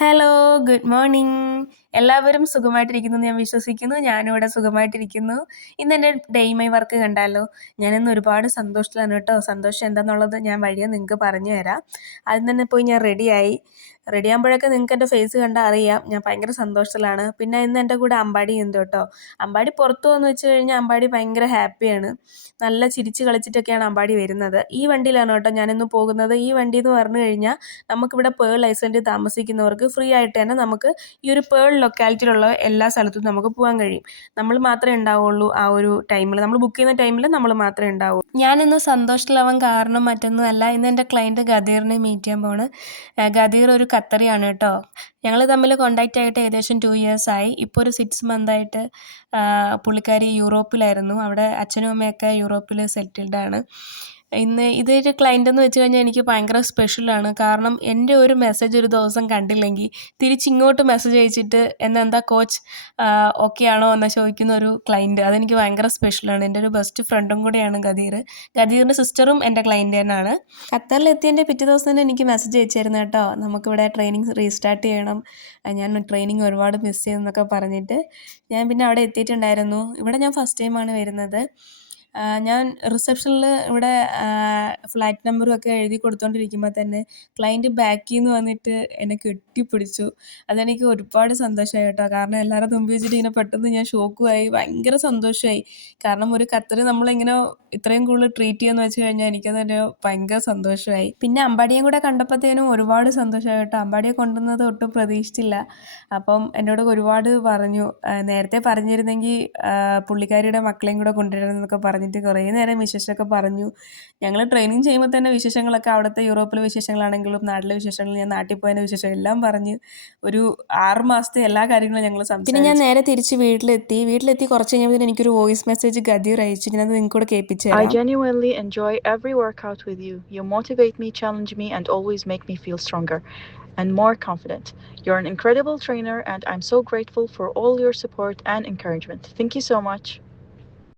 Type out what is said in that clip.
Hello, good morning. എല്ലാവരും സുഖമായിട്ടിരിക്കുന്നെന്ന് ഞാൻ വിശ്വസിക്കുന്നു. ഞാനും ഇവിടെ സുഖമായിട്ടിരിക്കുന്നു. ഇന്നെൻ്റെ ഡെയ് മൈ വർക്ക് കണ്ടാലോ? ഞാനിന്ന് ഒരുപാട് സന്തോഷത്തിലാണ് കേട്ടോ. സന്തോഷം എന്താണെന്നുള്ളത് ഞാൻ വഴിയെ നിങ്ങൾക്ക് പറഞ്ഞു തരാം. ആദ്യം തന്നെ പോയി ഞാൻ റെഡിയാകുമ്പോഴൊക്കെ നിങ്ങൾക്ക് എൻ്റെ ഫേസ് കണ്ടാൽ അറിയാം ഞാൻ ഭയങ്കര സന്തോഷത്തിലാണ്. പിന്നെ ഇന്ന് എൻ്റെ കൂടെ അമ്പാടി ഉണ്ട് കേട്ടോ. അമ്പാടി പുറത്തു പോകുമെന്ന് വെച്ച് കഴിഞ്ഞാൽ അമ്പാടി ഭയങ്കര ഹാപ്പിയാണ്. നല്ല ചിരിച്ച് കളിച്ചിട്ടൊക്കെയാണ് അമ്പാടി വരുന്നത്. ഈ വണ്ടിയിലാണ് കേട്ടോ ഞാനിന്ന് പോകുന്നത്. ഈ വണ്ടി എന്ന് പറഞ്ഞു കഴിഞ്ഞാൽ നമുക്കിവിടെ പേൾ ഐസൻഡിൽ താമസിക്കുന്നവർക്ക് ഫ്രീ ആയിട്ട് തന്നെ നമുക്ക് ഈ ഒരു പേൾ ലൊക്കാലിറ്റിയിലുള്ള എല്ലാ സ്ഥലത്തും നമുക്ക് പോകാൻ കഴിയും. നമ്മൾ മാത്രമേ ഉണ്ടാവുള്ളൂ ആ ഒരു ടൈമിൽ, നമ്മൾ ബുക്ക് ചെയ്യുന്ന ടൈമിൽ നമ്മൾ മാത്രമേ ഉണ്ടാവൂ. ഞാനിന്ന് സന്തോഷത്തിലാവാൻ കാരണം മറ്റൊന്നും അല്ല, ഇന്ന് എൻ്റെ ക്ലയൻറ്റ് ഗദീറിനെ മീറ്റ് ചെയ്യാൻ പോണ്. ഗദീർ ഒരു ഖത്തറിയാണ് കേട്ടോ. ഞങ്ങൾ തമ്മിൽ കോണ്ടാക്റ്റ് ആയിട്ട് ഏകദേശം 2 years ആയി. ഇപ്പോൾ ഒരു 6 month ആയിട്ട് പുള്ളിക്കാരി യൂറോപ്പിലായിരുന്നു. അവിടെ അച്ഛനും അമ്മയൊക്കെ യൂറോപ്പിൽ സെറ്റിൽഡ് ആണ്. ഇന്ന് ഇതൊരു ക്ലയൻ്റ് എന്ന് വെച്ച് കഴിഞ്ഞാൽ എനിക്ക് ഭയങ്കര സ്പെഷ്യലാണ്. കാരണം എൻ്റെ ഒരു മെസ്സേജ് ഒരു ദിവസം കണ്ടില്ലെങ്കിൽ തിരിച്ചിങ്ങോട്ട് മെസ്സേജ് അയച്ചിട്ട് എന്താ കോച്ച് ഓക്കെ ആണോ എന്ന് ചോദിക്കുന്ന ഒരു ക്ലയൻറ്റ്. അതെനിക്ക് ഭയങ്കര സ്പെഷ്യലാണ്. എൻ്റെ ഒരു ബെസ്റ്റ് ഫ്രണ്ടും കൂടെയാണ് ഗദീർ. ഗദീറിൻ്റെ സിസ്റ്ററും എൻ്റെ ക്ലയൻറ്റ് തന്നെയാണ്. ഖത്തറിലെത്തിയതിൻ്റെ പിറ്റേ ദിവസം തന്നെ എനിക്ക് മെസ്സേജ് അയച്ചായിരുന്നു കേട്ടോ, നമുക്കിവിടെ ട്രെയിനിങ് റീസ്റ്റാർട്ട് ചെയ്യണം, ഞാൻ ട്രെയിനിങ് ഒരുപാട് മിസ് ചെയ്യുന്നൊക്കെ പറഞ്ഞിട്ട്. ഞാൻ പിന്നെ അവിടെ എത്തിയിട്ടുണ്ടായിരുന്നു. ഇവിടെ ഞാൻ ഫസ്റ്റ് ടൈമാണ് വരുന്നത്. ഞാൻ റിസപ്ഷനിൽ ഇവിടെ ഫ്ലാറ്റ് നമ്പറും ഒക്കെ എഴുതി കൊടുത്തുകൊണ്ടിരിക്കുമ്പോൾ തന്നെ ക്ലയൻറ്റ് ബാക്കിൽ നിന്ന് വന്നിട്ട് എന്നെ കെട്ടിപ്പിടിച്ചു. അതെനിക്ക് ഒരുപാട് സന്തോഷമായി കേട്ടോ. കാരണം എല്ലാവരുടെ മുമ്പിൽ വെച്ചിട്ട് ഇങ്ങനെ പെട്ടെന്ന് ഞാൻ ഷോക്കുമായി, ഭയങ്കര സന്തോഷമായി. കാരണം ഒരു ഖത്തർ നമ്മളിങ്ങനെ ഇത്രയും കൂടുതൽ ട്രീറ്റ് ചെയ്യുമെന്ന് വെച്ച് കഴിഞ്ഞാൽ എനിക്കതൊരു ഭയങ്കര സന്തോഷമായി. പിന്നെ അമ്പാടിയും കൂടെ കണ്ടപ്പോഴത്തേനും ഒരുപാട് സന്തോഷമായി കേട്ടോ. അമ്പാടിയെ കൊണ്ടുവന്നത് ഒട്ടും പ്രതീക്ഷിച്ചില്ല. അപ്പം എന്നോട് ഒരുപാട് പറഞ്ഞു, നേരത്തെ പറഞ്ഞിരുന്നെങ്കിൽ പുള്ളിക്കാരിയുടെ മക്കളെയും കൂടെ കൊണ്ടുവരണമെന്നൊക്കെ പറഞ്ഞിട്ട് കുറേ നേരം വിശേഷമൊക്കെ പറഞ്ഞു. ഞങ്ങൾ ട്രെയിനിങ് ചെയ്യുമ്പോൾ തന്നെ വിശേഷങ്ങളൊക്കെ അവിടുത്തെ യൂറോപ്പിലെ വിശേഷങ്ങളാണെങ്കിലും നാട്ടിലെ വിശേഷങ്ങൾ, ഞാൻ നാട്ടിൽ പോയതിൻ്റെ വിശേഷം എല്ലാം പറഞ്ഞ് ഒരു 6 മാസത്തെ എല്ലാ കാര്യങ്ങളും ഞങ്ങൾ സംസാരിച്ചു. പിന്നെ ഞാൻ നേരെ തിരിച്ച് വീട്ടിലെത്തി കുറച്ച് കഴിഞ്ഞപ്പോൾ എനിക്കൊരു വോയിസ് മെസ്സേജ് ഗദീർ അയച്ചു. ഞാനത് നിങ്ങൾക്ക് കൂടെ കേൾപ്പിച്ചു I തരാം. genuinely enjoy every workout with you. You motivate me, challenge me, and always make me feel stronger and more confident. You're an incredible trainer, and I'm so grateful for all your support and encouragement. Thank you so much.